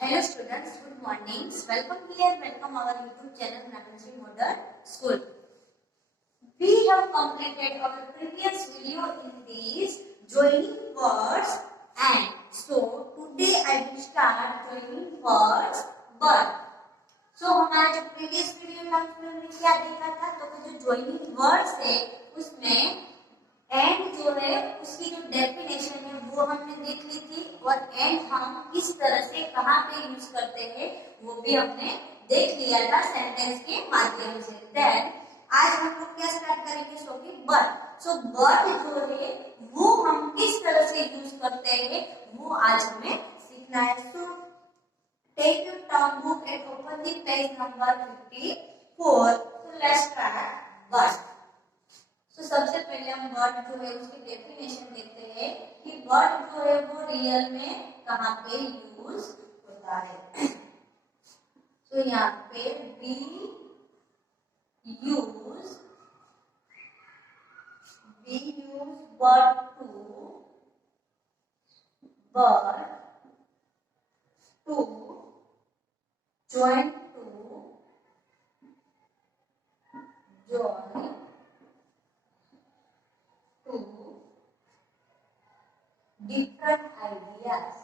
Hello students, good morning. Welcome here, welcome our YouTube channel Naganjri Modern School. We have completed our previous video in these joining words and so today I will start joining words but. So हमारा जो previous video में हमने क्या देखा था तो जो joining words है उसमें एंड जो है उसकी जो डेफिनेशन है वो हमने देख ली थी और एंड हम किस तरह से कहाँ पे यूज करते हैं वो भी हमने देख लिया था सेंटेंस के माध्यम से। देन आज हम लोग क्या स्टार्ट करेंगे सो कि बट। सो बट जो है वो हम किस तरह से यूज करते हैं वो आज हमें सीखना है। So take your term book and open the page number 54। So let's start but. तो सबसे पहले हम वर्ड जो है उसकी डेफिनेशन देखते हैं कि वर्ड जो है वो रियल में कहाँ पे यूज होता है। तो यहाँ पे we use word to join to different ideas.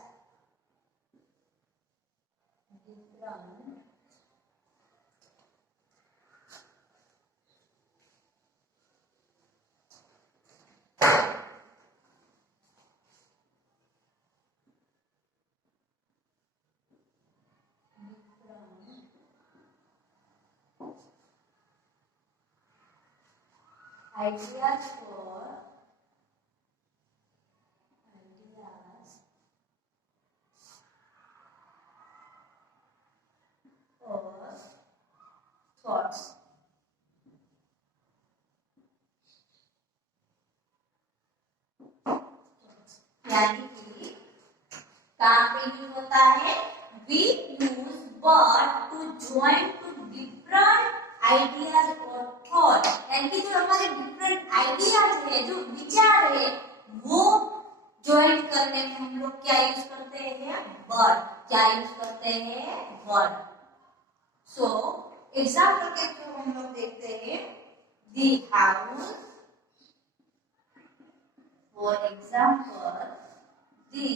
Ideas for thoughts. यानी कि कहाँ पे यूज होता है we use word to join to different ideas or thought। यानी कि जो हमारे different ideas है जो विचार है वो ज्वाइन करने में हम लोग क्या यूज करते हैं वर्ड। क्या यूज करते हैं वर्ड। सो एग्जाम्पल के थ्रू हम लोग देखते हैं the house. For example the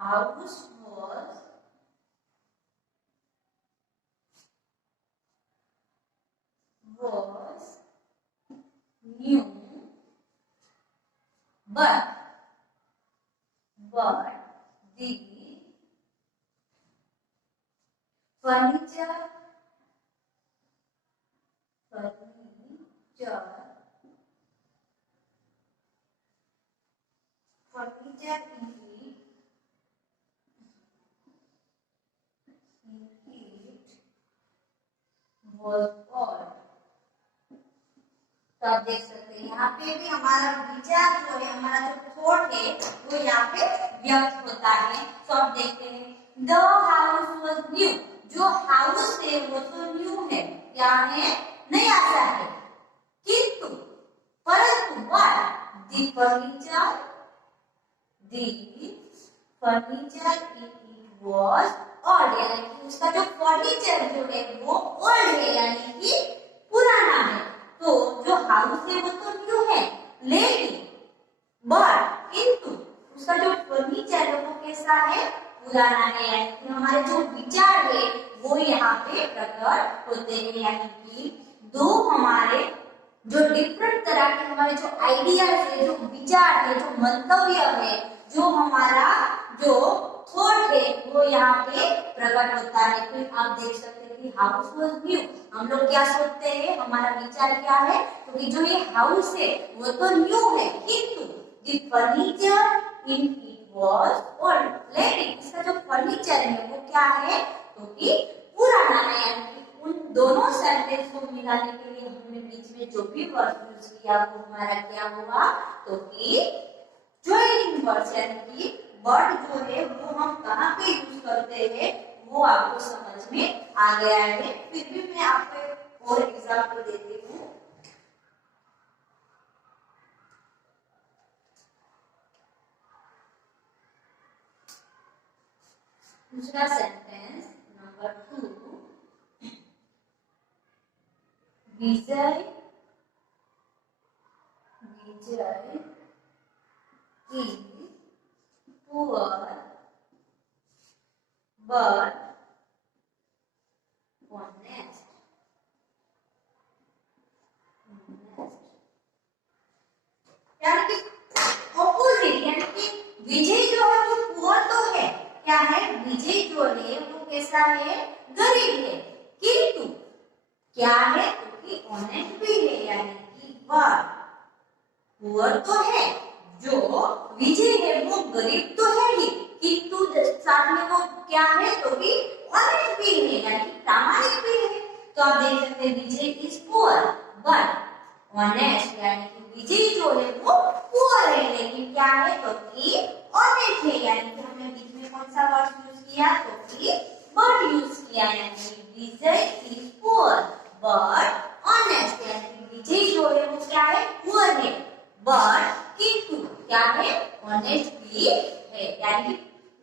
house was new but the furniture in it was old। तो आप देख सकते हैं यहाँ पे भी हमारा विचार जो है हमारा जो थॉट है वो यहाँ पे व्यक्त होता है। तो आप देखते हैं द हाउस वाज न्यू। जो हाउस है वो तो न्यू है, क्या है नया सा है, किंतु परंतु the furniture it was old. यानी कि उसका जो फर्नीचर जो है वो ओल्ड है यानी कि पुराना है। तो जो हाउस है वो तो न्यू है लेकिन किंतु उसका जो फर्नीचर है वो कैसा है पुराना है। यानी कि हमारे जो विचार है वो यहाँ पे प्रकट होते हैं। यानी कि दो हमारे जो डिफरेंट तरह के हमारे जो आइडियाज है, जो विचार है, जो मंतव्य है, जो हमारा जो थॉट है वो यहाँ पे प्रकट होता है। फिर आप देख सकते हैं कि हाउस वाज न्यू। हम लोग क्या सोचते हैं, हमारा विचार क्या है, क्योंकि जो ये हाउस है वो तो न्यू है किंतु the furniture in it was old. लेकिन इसका जो फर्नीचर है वो क्या है, क्योंकि पुराना है। यानी कि उन दोनों सेंटेंस को मिलाने के लिए हमने बीच में जो भी वर्ड यूज किया वो हमारा क्या होगा, तो कि ज्वाइनिंग वर्ड्स। यानी कि वर्ड जो है वो हम कहाँ पे यूज करते हैं वो आपको समझ में आ गया है। फिर भी मैं आपको और एग्जांपल देती हूँ। दूसरा sentence number 2, Vijay Vijay is poor but honest. यानी कि ऑपोजिट, यानी कि विजय जो है वो पुअर तो है, क्या है, विजय जो है वो कैसा है, गरीब है, किंतु क्या है तो कि ऑनेस्ट भी है, यानी कि वह पुअर तो है, जो विजय है वो गरीब तो है ही, किंतु साथ में वो क्या है तो कि ऑनेस्ट भी है, यानी कि प्रामाणिक भी है। तो आप देख सकते हैं विजय इज पुअर बट ऑनेस्ट, यानी कि विजय जो है वो पुअर है लेकिन क्या है तो कि ऑनेस्ट है, यानी कि हमने बीच में कौन सा वर्ड यूज किया तो कि बट यूज किया, यानी कि विजय इज पुअर बट ऑनेस्ट, यानी कि विजय जो है वो क्या है, पुअर है बट किंतु क्या है, ऑनेस्ट भी है। यानी कि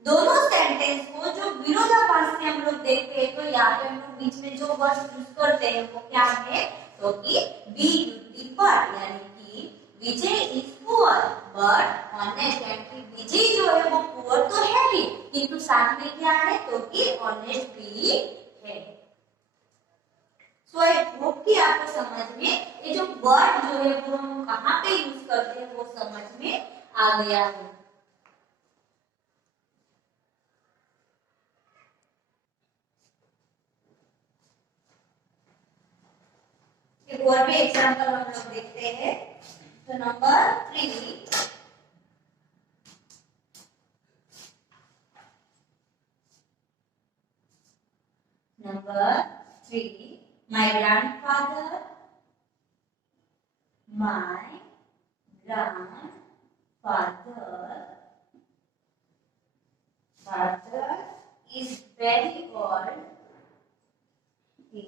दोनों सेंटेंस को जो विरोधाभास से हम लोग देखते हैं तो यहाँ पे हम लोग बीच में जो वर्ड यूज करते हैं वो क्या है तो कि बी यूटी बट, यानी कि विजय इज पुअर बट ऑनेस्ट, यानी कि विजय जो है वो पुअर तो है ही किंतु साथ में क्या है तो कि ऑनेस्ट भी है। सो आई होप कि आपको समझ में ये जो वर्ड जो है वो हम कहाँ पे यूज करते हैं वो समझ में आ गया है। एक और भी एग्जांपल हम लोग देखते हैं। तो number 3, my grandfather father is very old. He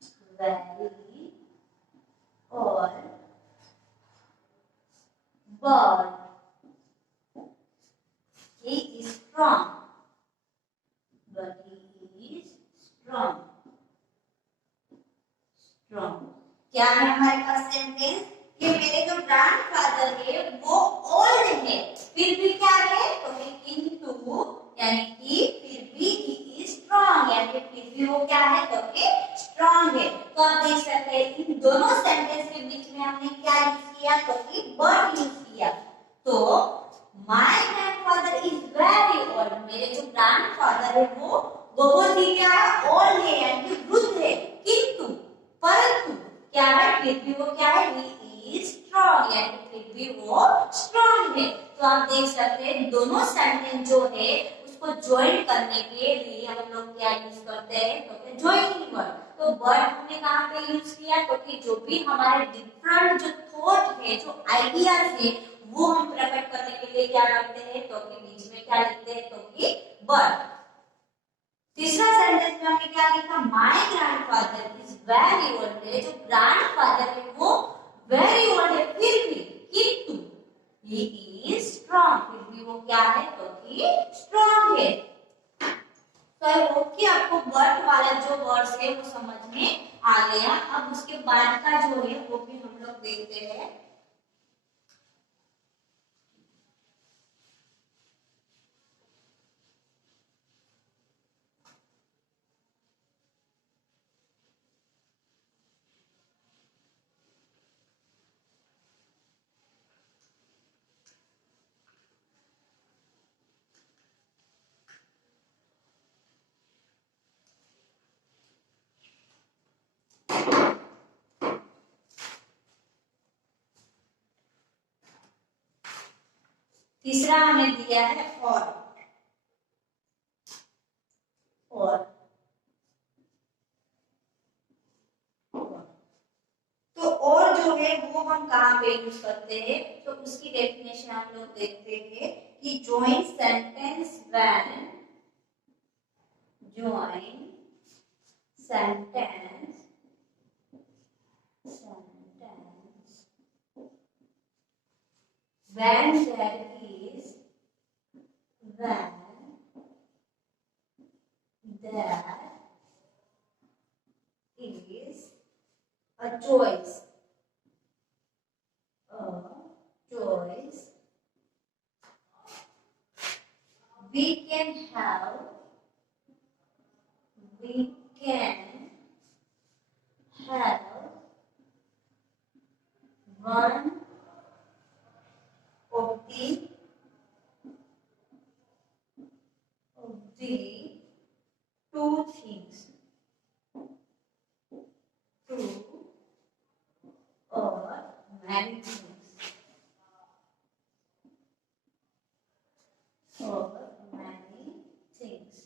is very old, but he is strong. क्या है हमारे पास सेंटेंस कि मेरे जो ग्रैंडफादर है वो ओल्ड है, फिर भी क्या है तो किंतु, यानी कि फिर भी ही इज स्ट्रांग, यानी फिर भी वो क्या है तो कि स्ट्रांग है। तो आप देख सकते हैं इन दोनों सेंटेंस के बीच में हमने क्या यूज किया तो कि बट यूज किया। तो my grandfather is very old, मेरे जो ग्रैंडफादर है वो बहुत ही क्या है, ओल्ड है, यानी कि वृद्ध है, किंतु परंतु क्या है फिर भी वो क्या है, ही इज स्ट्रांग, यानी फिर भी वो स्ट्रांग है। तो आप देख सकते हैं दोनों सेंटेंस जो है उसको ज्वाइन करने के लिए हम लोग क्या यूज करते हैं तो ज्वाइनिंग वर्ड। तो वर्ड हमने कहाँ पे यूज किया तो कि जो भी हमारे डिफरेंट जो थॉट है, जो आइडियाज है वो हम प्रकट करने के लिए क्या करते हैं तो कि बीच में क्या लिखते हैं तो कि वर्ड। तीसरा सेंटेंस में हमने क्या लिखा, my grandfather is very old, मेरे जो ग्रैंडफादर है वो वेरी ओल्ड है, फिर भी किंतु ही इज स्ट्रांग, फिर भी वो क्या है तो कि स्ट्रांग है। तो आई होप कि आपको बट वाला जो वर्ड्स है वो समझ में आ गया। अब उसके बाद का जो है वो भी हम लोग देखते हैं। तीसरा हमें दिया है और तो और जो है वो हम कहाँ पे यूज करते हैं तो उसकी डेफिनेशन हम लोग देखते हैं कि join sentence when when there is when we can have we can have one of the two things, two or many things, or many things.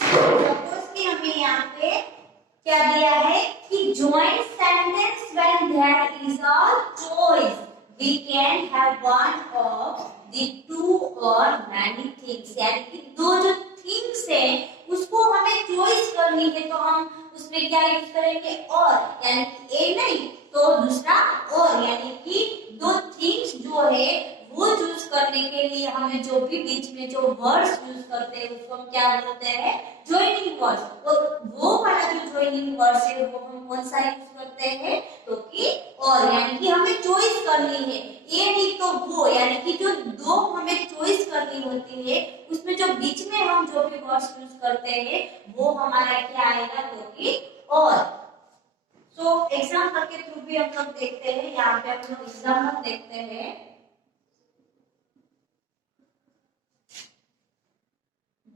Suppose कि हमें यहाँ पे क्या दिया है कि join sentence when there is a choice. We can have one of the two or many things. यानी कि दो जो things है उसको हमें choice करनी है तो हम उसमें क्या यूज करेंगे और, यानी कि ए नहीं तो दूसरा और, यानी कि दो things जो है वो चूज करने के लिए हमें जो भी बीच में जो वर्ड्स यूज करते हैं उसको हम क्या बोलते हैं, ज्वाइनिंग वर्ड्स। और वो वाला जो ज्वाइनिंग वर्ड्स है वो हम कौन सा यूज करते हैं, तो कि और, यानी कि हमें चॉइस करनी है ये नहीं तो वो, यानी कि जो दो हमें चॉइस करनी होती है उसमें जो बीच में हम जो भी वर्ड्स यूज करते हैं वो हमारा क्या आएगा, तो कि और। सो एग्जाम्पल के थ्रू भी हम लोग देखते हैं, यहाँ पे हम लोग एग्जाम्पल देखते हैं।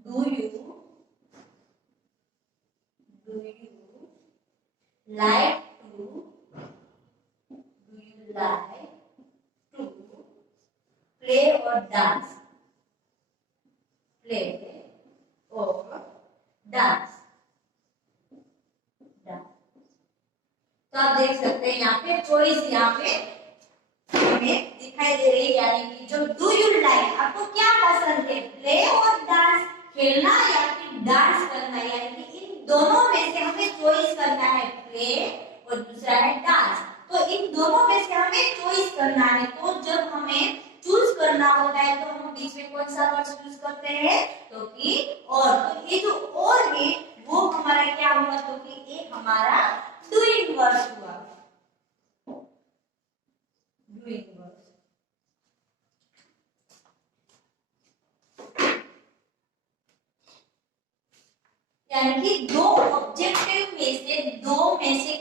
Do you like to play or dance? Play or dance. तो आप देख सकते हैं यहाँ पे चॉइस यहाँ पे हमें दिखाई दे रही है, यानी कि जो डू यू लाइक, आपको क्या पसंद है, प्ले और डांस, खेलना या फिर डांस करना, यानी कि इन दोनों में से हमें चॉइस करना है, प्ले और दूसरा है डांस। तो इन दोनों में से हमें चॉइस करना है, तो जब हमें चूज करना होता है तो हम बीच में कौन सा वर्ड यूज करते हैं, तो कि और। तो ये जो और है वो हमारा क्या हुआ, तो कि ये हमारा डूइंग वर्ड हुआ, डूइंग वर्ड। यानी कि दो ऑब्जेक्टिव में से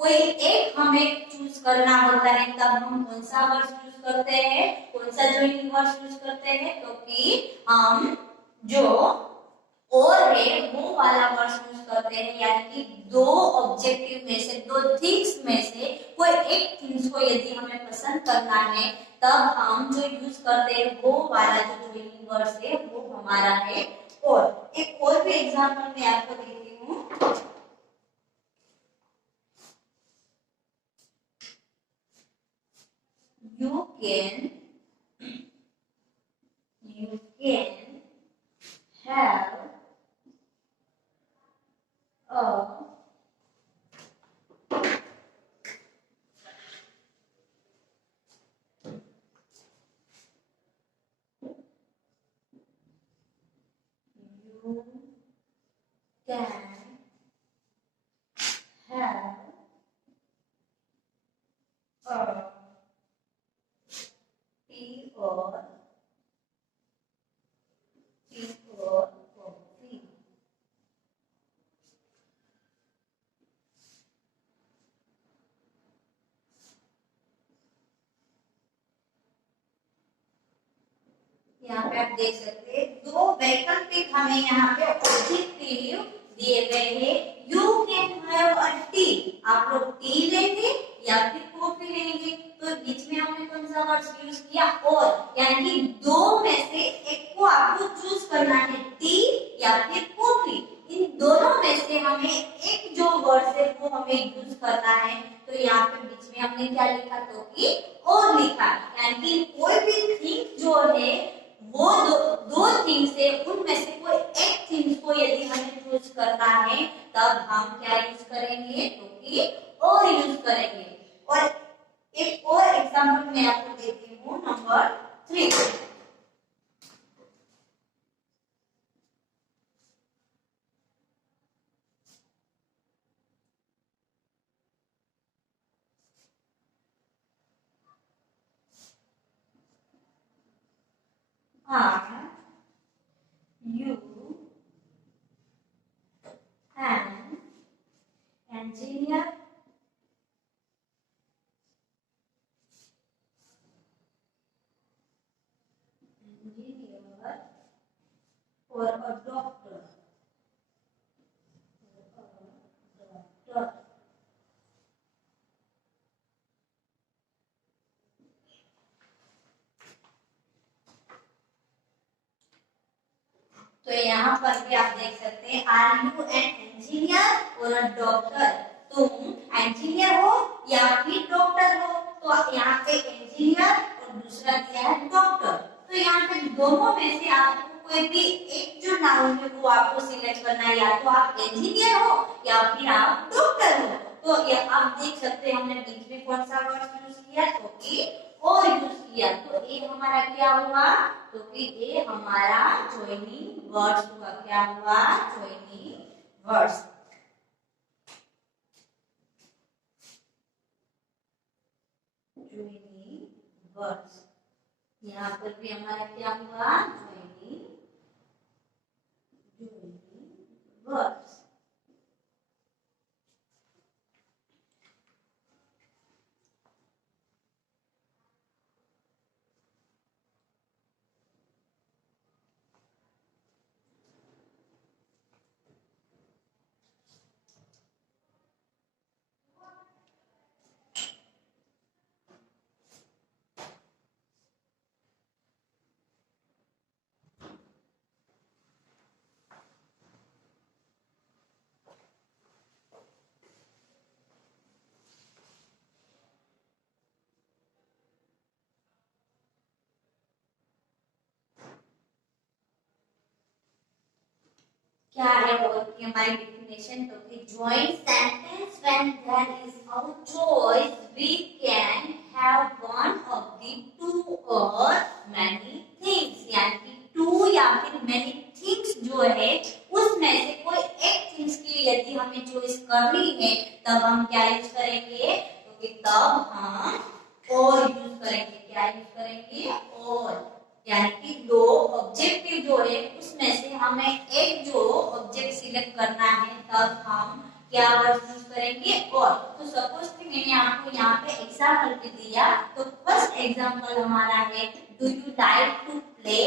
कोई एक हमें चूज करना होता है, तब हम कौन सा वर्ड यूज करते हैं, कौन सा ज्वाइनिंग वर्ड यूज करते हैं, तो कि हम जो और है वो वाला वर्ड यूज करते हैं। यानी कि दो ऑब्जेक्टिव में से, दो थिंग्स में से कोई एक थिंग्स को यदि हमें पसंद करना है तब हम जो यूज करते हैं वो वाला जो ज्वाइनिंग वर्ड है वो हमारा है और। एक और भी एग्जांपल मैं आपको देती हूँ। You can have a can have a tea or coffee. यहाँ पे आप देख सकते हैं दो वैकल्पिक हमें यहाँ पे ऑब्जेक्टिव दिए गए हैं। You can have a T, आप लोग टी लेंगे या फिर कॉफी लेंगे, तो बीच में हमने कौन सा वर्ड यूज किया, और, यानी कि दो में से एक को आपको चूज करना है, टी या फिर कॉफी। इन दोनों में से हमें एक जो वर्ड है वो हमें यूज करना है, तो यहाँ पे बीच में हमने क्या लिखा, तो कि और लिखा, यानी कि कोई भी थिंग जो है वो दो थिंग्स है उनमें से कोई एक थिंग्स को यदि हमें चूज करना है तब हम क्या यूज करेंगे, तो कि और यूज करेंगे। और एक और एग्जांपल मैं आपको देती हूँ, number 3। engineer, or a doctor. तो यहाँ पर भी आप देख सकते हैं, आर यू एन इंजीनियर और अ डॉक्टर? तुम इंजीनियर हो या फिर डॉक्टर हो? तो यहाँ पे इंजीनियर और दूसरा दिया है डॉक्टर। तो यहाँ पे दोनों में से आपको कोई भी एक जो नाउन है वो आपको सिलेक्ट करना है, या तो आप इंजीनियर हो या फिर आप डॉक्टर हो। तो ये आप देख सकते हैं हमने बीच में कौन सा वर्ड यूज किया, तो कि और यूज किया। तो ये हमारा क्या हुआ, तो कि ये हमारा ज्वाइनिंग वर्ड्स हुआ। क्या हुआ? Joining words. ज्वाइनिंग वर्ड्स, यहाँ पर भी हमारा क्या हुआ? Joining words. क्या है वर्ड की हमारी डेफिनेशन, तो कि join sentence when there is a choice we can have one of the two or many things, यानी कि two या फिर many things जो है उसमें से कोई एक थिंग्स की यदि हमें चॉइस करनी है तब हम क्या यूज करेंगे, तो कि तब हम और यूज करेंगे। क्या यूज करेंगे? और, यानी कि दो ऑब्जेक्टिव जो है उसमें से हमें एक जो ऑब्जेक्ट सिलेक्ट करना है तब हम क्या वर्ड यूज करेंगे? और। तो सपोज कि मैंने आपको यहाँ पे एग्जांपल भी दिया, तो फर्स्ट एग्जांपल हमारा है do you like to play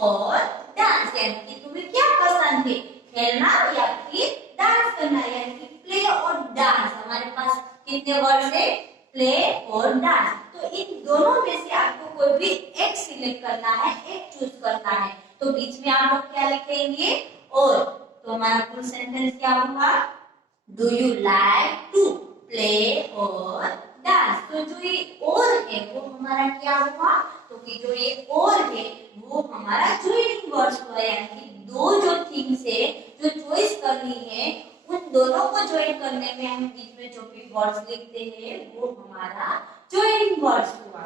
or dance, यानी कि तुम्हें क्या पसंद है, खेलना या फिर डांस करना, यानी कि प्ले और डांस। हमारे पास कितने वर्ड्स है? Play or dance. तो इन दोनों में से आपको कोई भी एक सिलेक्ट करना है, एक चूज करना है। तो बीच में आप लोग क्या लिखेंगे? और। तो हमारा फुल सेंटेंस क्या होगा? Do you like to play or dance. तो जो ये और है वो हमारा क्या हुआ, तो कि जो ये और है वो हमारा ज्वाइनिंग वर्ड्स हुआ, यानी कि दो जो थिंग्स है जो चॉइस करनी है उन दोनों को ज्वाइन करने में हम बीच में जो भी वर्ड्स लिखते हैं वो हमारा ज्वाइनिंग वर्ड्स हुआ।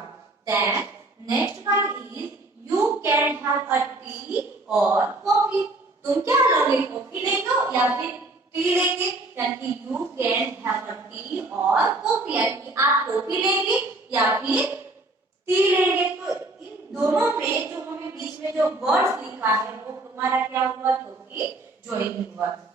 Then next one is you can have a tea or coffee. तुम क्या लोगे? कॉफी लेंगे या फिर टी लेंगे? यानी कि you can have a tea or coffee, यानी कि आप कॉफी लेंगे या फिर टी लेंगे। तो इन दोनों में जो हमें बीच में जो वर्ड्स लिखा है वो हमारा क्या हुआ, तो कि joining word.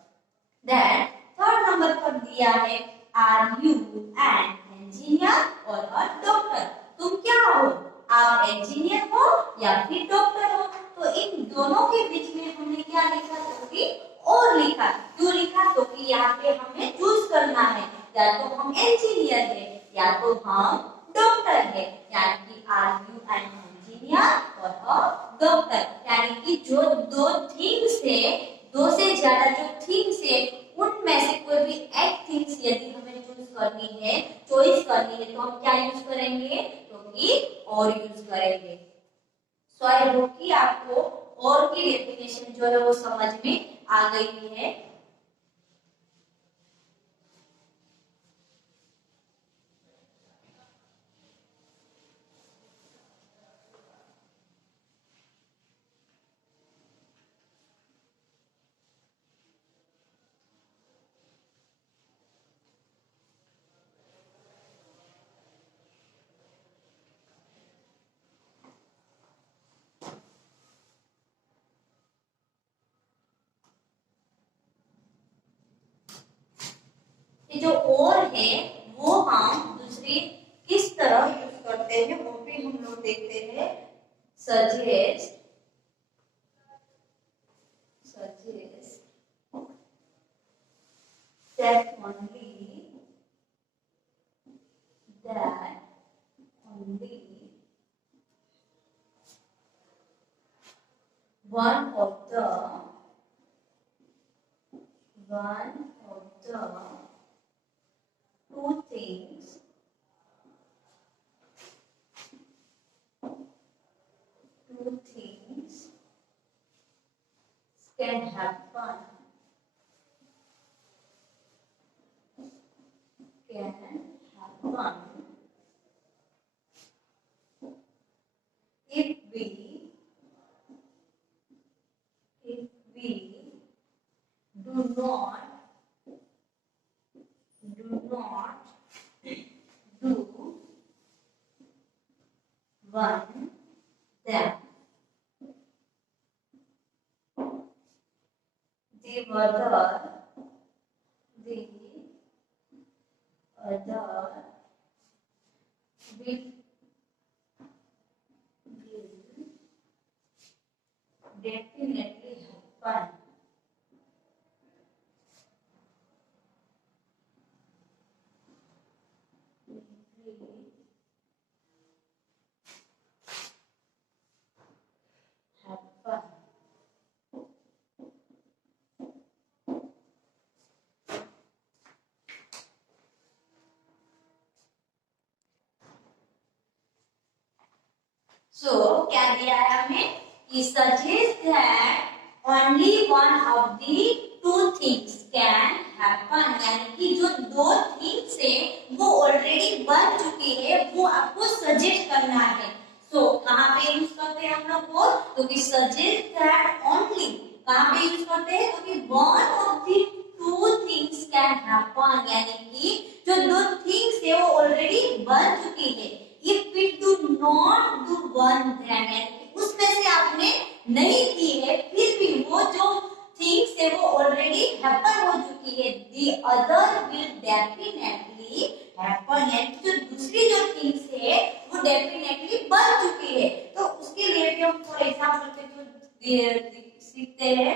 Then third number पर दिया है आर यू एन इंजीनियर और अ डॉक्टर। तुम क्या हो? आप इंजीनियर हो या फिर डॉक्टर हो? तो इन दोनों के बीच में हमने क्या लिखा, तो कि और लिखा। क्यों लिखा? तो कि यहाँ पे हमें चूज करना है, या तो हम इंजीनियर है या तो हम डॉक्टर है, यानी कि आर यू एन इंजीनियर और अ डॉक्टर। यानी कि जो दो थिंग्स है, दो से ज्यादा जो थिंग्स है उनमें से कोई भी एक थिंग्स यदि हमें चूज करनी है, चॉइस करनी है, तो हम क्या यूज करेंगे, तो कि और यूज करेंगे। सो आई होप कि आपको और की डेफिनेशन जो है वो समझ में आ गई है। और है वो हम दूसरी किस तरह यूज करते हैं वो भी हम लोग देखते हैं। Suggest that only one of the two things can happen if we do not do one them. The other will definitely happen. So क्या दिया है हमें कि suggest that only one of the two things can happen, यानी कि जो दो things है वो ऑलरेडी बन चुकी है वो आपको सजेस्ट करना है। सो कहाँ पे यूज करते हैं हम लोग वो, तो कि suggest that only कहाँ पे यूज करते हैं, तो कि one of the two things can happen, यानी कि जो दो थिंग्स है वो ऑलरेडी बन चुकी है। If we do not do one thing, उसमें से आपने नहीं की है फिर भी वो जो थिंग्स है वो ऑलरेडी हैपन हो चुकी है, the other will definitely happen, यानी कि जो दूसरी जो थिंग्स है वो डेफिनेटली बन चुकी है। तो उसके लिए भी हम फॉर एग्जांपल पे जो सीखते हैं,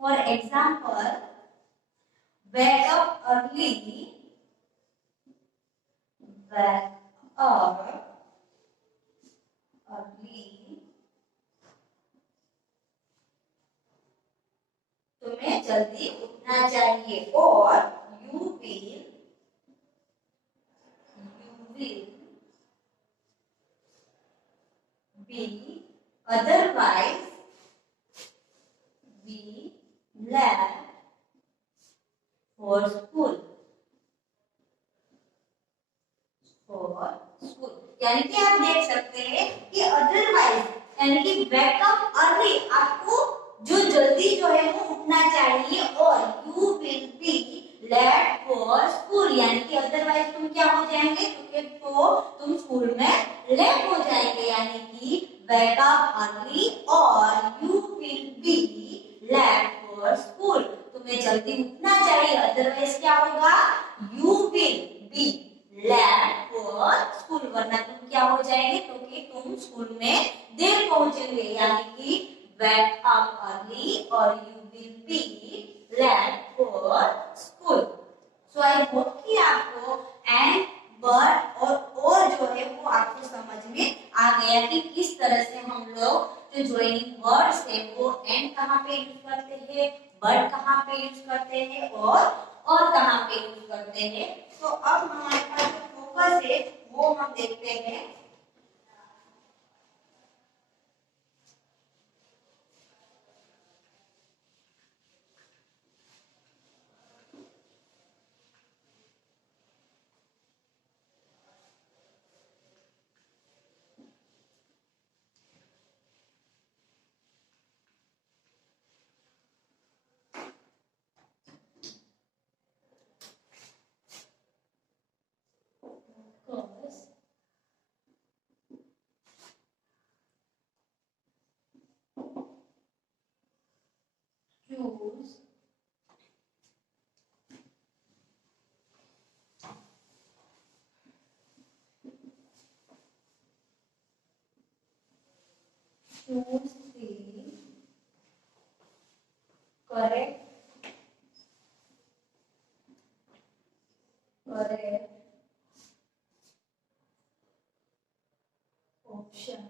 for example wake up early, wake up तुम्हें जल्दी उठना चाहिए, और you will be otherwise be late for school, यानी कि आप देख सकते हैं कि अदरवाइज यानी कि वेकअप अर्ली आपको जो जल्दी जो है वो उठना चाहिए, और you will be late for school, यानी कि अदरवाइज तुम क्या हो जाएंगे, क्योंकि तो तुम स्कूल में लेट हो जाएंगे, यानी कि wake up early or you will be late for school, तुम्हें जल्दी उठना चाहिए, अदरवाइज क्या होगा, you will be late for school, वरना तुम क्या हो जाएंगे, क्योंकि तुम स्कूल में देर पहुंचेंगे, यानी कि wake up early or you will be late for school. So I hope कि आपको and but और जो है वो आपको समझ में आ गया कि किस तरह से हम लोग जो ज्वाइनिंग वर्ड्स है वो and कहाँ पे यूज करते हैं, but कहाँ पे यूज करते हैं, और कहाँ पे यूज करते हैं। तो अब हमारे पास जो फोकस है वो हम देखते हैं। Correct option.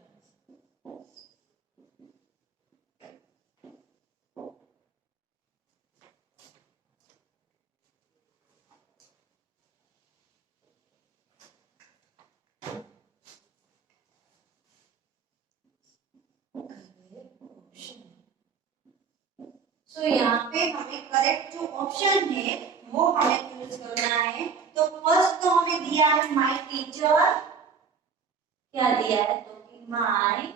तो यहाँ पे हमें करेक्ट जो ऑप्शन है वो हमें चूज करना है। तो फर्स्ट तो हमें दिया है माय टीचर, क्या दिया है तो कि माय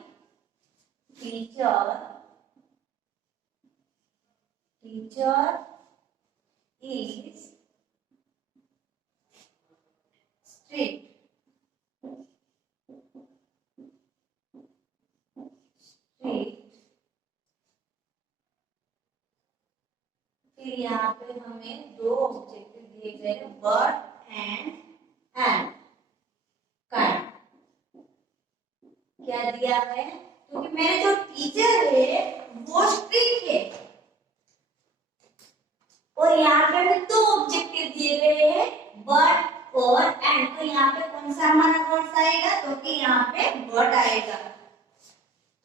टीचर इज स्ट्रिक्ट। फिर यहाँ पे हमें दो ऑब्जेक्टिव दिए गए हैं, बट एंड काइंड। क्या दिया है क्योंकि मेरे जो टीचर है वो स्ट्रिक्ट है, और यहाँ पे हमें दो ऑब्जेक्टिव दिए गए हैं, बट और एंड। तो यहाँ पे कौन सा हमारा वर्ड आएगा तो कि यहाँ पे बट आएगा।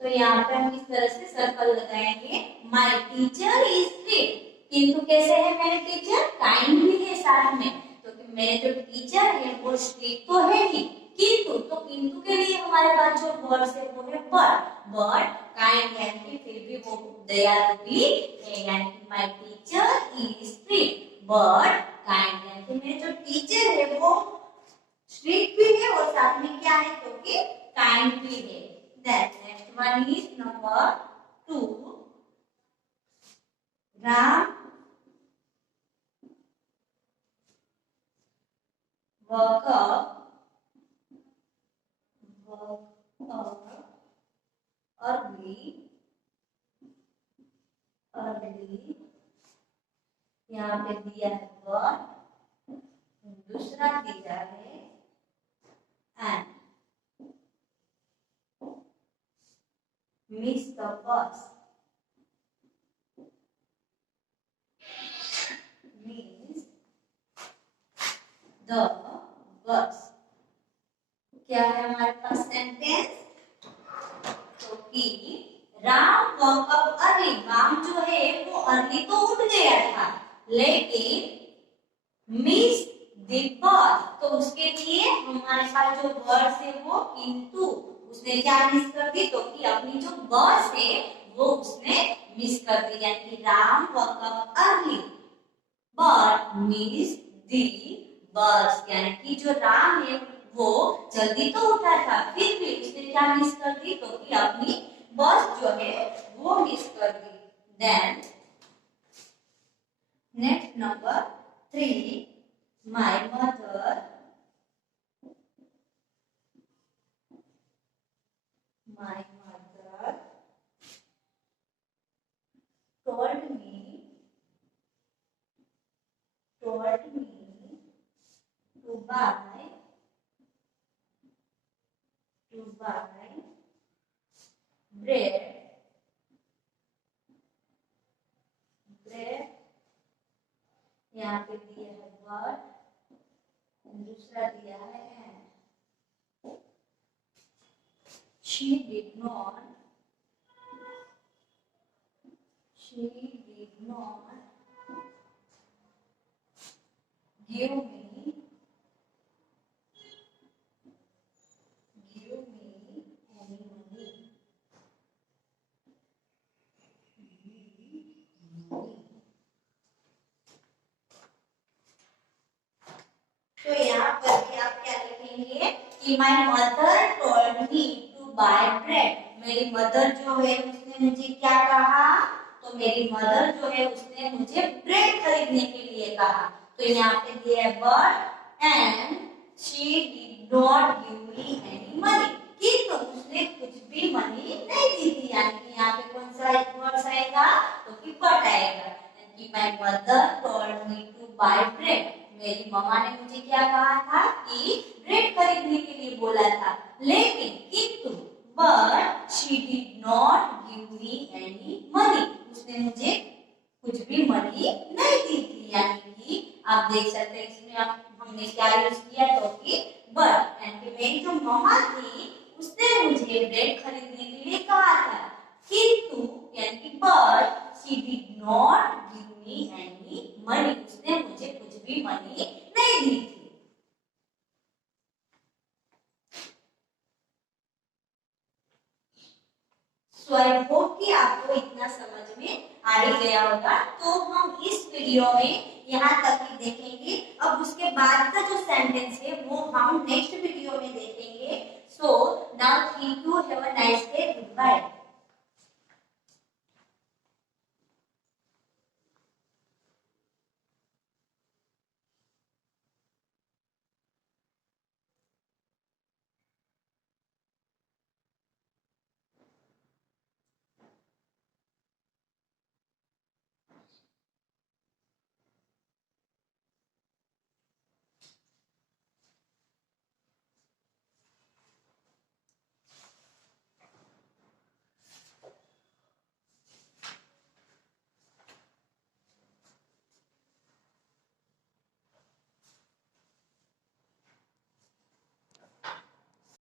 तो यहाँ पे हम इस तरह से सर्कल लगाएंगे, माय टीचर इज स्ट्रिक्ट। किंतु कैसे है मेरे टीचर, काइंड भी है साथ में। तो कि मेरे जो टीचर है वो स्ट्रिक्ट तो है ही, किंतु तो किंतु के लिए हमारे पास जो वर्ड है वो है बट काइंड, यानी कि फिर भी वो दयालु भी है। यानी कि my teacher is strict but kind, यानी कि मेरे जो टीचर है वो स्ट्रिक्ट भी है और साथ में क्या है तो कि काइंड भी है। Then next one is number 2. Ram woke up early। यहाँ पे दिया है but, दूसरा दिया है and। Miss the bus means the bus। क्या है हमारे पास सेंटेंस तो कि Ram woke up early। Ram जो है वो अर्ली तो उठ गया था, लेकिन मिस द बस, तो उसके लिए हमारे पास जो वर्ड है वो किंतु, उसने क्या मिस कर दी तो कि अपनी जो बस है वो उसने मिस कर दी। यानी कि Ram woke up early but miss the bus, यानी कि जो राम है वो जल्दी तो उठा था, फिर भी उसने क्या मिस कर दी तो कि अपनी बस जो है वो मिस कर दी। Then next number 3, my mother told me to buy bread यहाँ पे दिया है but, दूसरा दिया है and। she did not give me any money। तो यहाँ पर भी आप क्या लिखेंगे कि my mother told me to buy bread. मेरी मदर जो है उसने मुझे क्या कहा, तो मेरी मदर जो है उसने मुझे ब्रेड खरीदने के लिए कहा। तो यहाँ पे दिया है but and she did not give me any money, किंतु उसने कुछ भी मनी नहीं दी थी। यानी कि यहाँ पे कौन सा वर्ड आएगा तो कि बट आएगा। कि my mother told me to buy bread, मेरी मम्मा ने मुझे क्या कहा था कि ब्रेड खरीदने के लिए बोला था, लेकिन किंतु but she did not give me any money, उसने मुझे कुछ भी मनी नहीं दी थी। यानी कि आप देख सकते हैं इसमें हम हमने क्या यूज किया तो कि बट, यानी कि मेरी जो मम्मा थी उसने मुझे ब्रेड खरीदने के लिए कहा था, किंतु यानी कि but she did not give me any money, उसने मुझे कुछ भी मनी नहीं दी थी। सो आई होप कि आपको इतना समझ में आ ही गया होगा। तो हम इस वीडियो में यहाँ तक ही देखेंगे। अब उसके बाद का जो सेंटेंस है वो हम नेक्स्ट